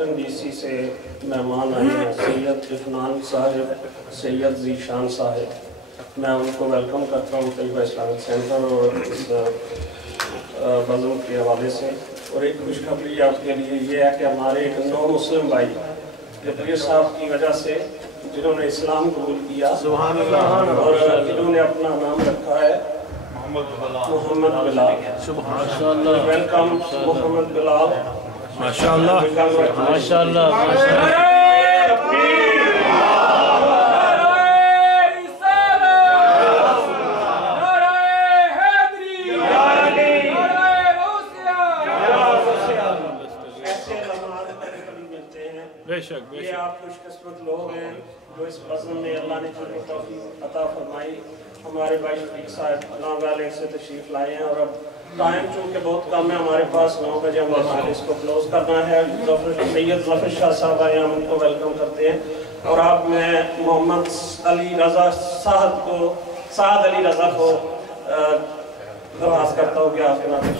Washington D C سے مہمان آئے ہیں، سید عفنان صاحب، سید ذیشان صاحب، میں ان کو ویلکم کرتا ہوں طیبہ اسلامک سینٹر اور اس بزم کے حوالے سے۔ اور ایک خوشخبری آپ کے لیے یہ ہے کہ ہمارے ایک نو مسلم بھائی جبریر صاحب کی وجہ سے جنہوں نے اسلام قبول کیا اور جنہوں نے اپنا نام رکھا ہے محمد بلال، ویلکم محمد بلال، ماشاءاللہ ماشاءاللہ۔ یہ آپ خوش قسمت لوگ ہیں جو اس بزم میں اللہ نے جو توفیق عطا فرمائی۔ ہمارے بھائی شفیق صاحب نام والے سے تشریف لائے ہیں اور اب ٹائم چونکہ بہت کم ہے ہمارے پاس، 9 بجے ہمارے اس کو کلوز کرنا ہے۔ سید ظفر شاہ صاحب آئے، ہم ان کو ویلکم کرتے ہیں۔ اور اب میں محمد علی رضا سعد علی رضا کو درخواست کرتا ہوں کہ آپ کے نام